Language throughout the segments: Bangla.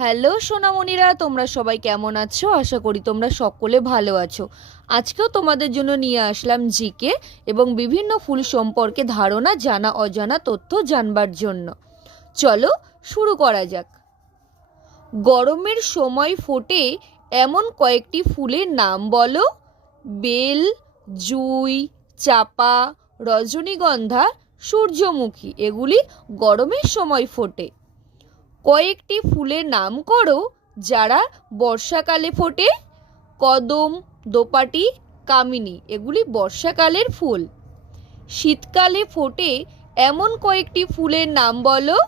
হ্যালো সোনামণিরা, তোমরা সবাই কেমন আছো? আশা করি তোমরা সকলে ভালো আছো। আজকেও তোমাদের জন্য নিয়ে আসলাম জিকে এবং বিভিন্ন ফুল সম্পর্কে ধারণা, জানা অজানা তথ্য জানবার জন্য। চলো শুরু করা যাক। গরমের সময় ফোটে এমন কয়েকটি ফুলের নাম বলো। বেল, জুঁই, চাপা, রজনীগন্ধা, সূর্যমুখী এগুলি গরমের সময় ফোটে। কয়েকটি ফুলের নাম করো যারা বর্ষাকালে ফোটে। কদম, দোপাটি, কামিনী এগুলি বর্ষাকালের ফুল। শীতকালে ফোটে এমন কয়েকটি ফুলের নাম বলো।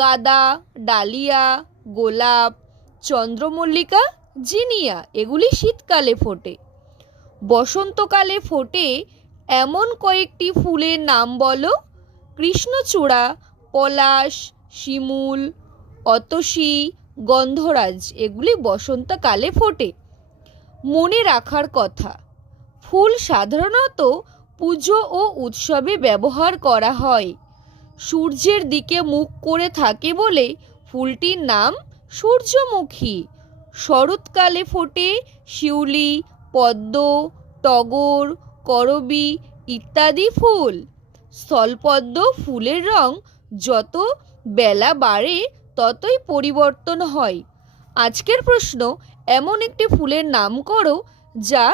গাঁদা, ডালিয়া, গোলাপ, চন্দ্রমল্লিকা, জিনিয়া এগুলি শীতকালে ফোটে। বসন্তকালে ফোটে এমন কয়েকটি ফুলের নাম বলো। কৃষ্ণচূড়া, পলাশ, শিমুল, অতসী, গন্ধরাজ এগুলি বসন্তকালে ফোটে। মনে রাখার কথা, ফুল সাধারণত পুজো ও উৎসবে ব্যবহার করা হয়। সূর্যের দিকে মুখ করে থাকে বলে ফুলটির নাম সূর্যমুখী। শরৎকালে ফোটে শিউলি, পদ্ম, টগর, করবী ইত্যাদি ফুল। স্থলপদ্ম ফুলের রং যত বেলা বাড়ে ততই পরিবর্তন হয়। আজকের প্রশ্ন, এমন একটি ফুলের নাম করো যা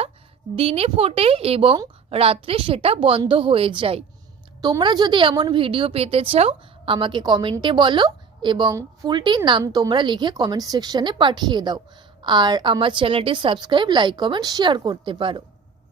দিনে ফোটে এবং রাত্রে সেটা বন্ধ হয়ে যায়। তোমরা যদি এমন ভিডিও পেতে চাও আমাকে কমেন্টে বলো এবং ফুলটির নাম তোমরা লিখে কমেন্ট সেকশনে পাঠিয়ে দাও। আর আমার চ্যানেলটি সাবস্ক্রাইব, লাইক, কমেন্ট, শেয়ার করতে পারো।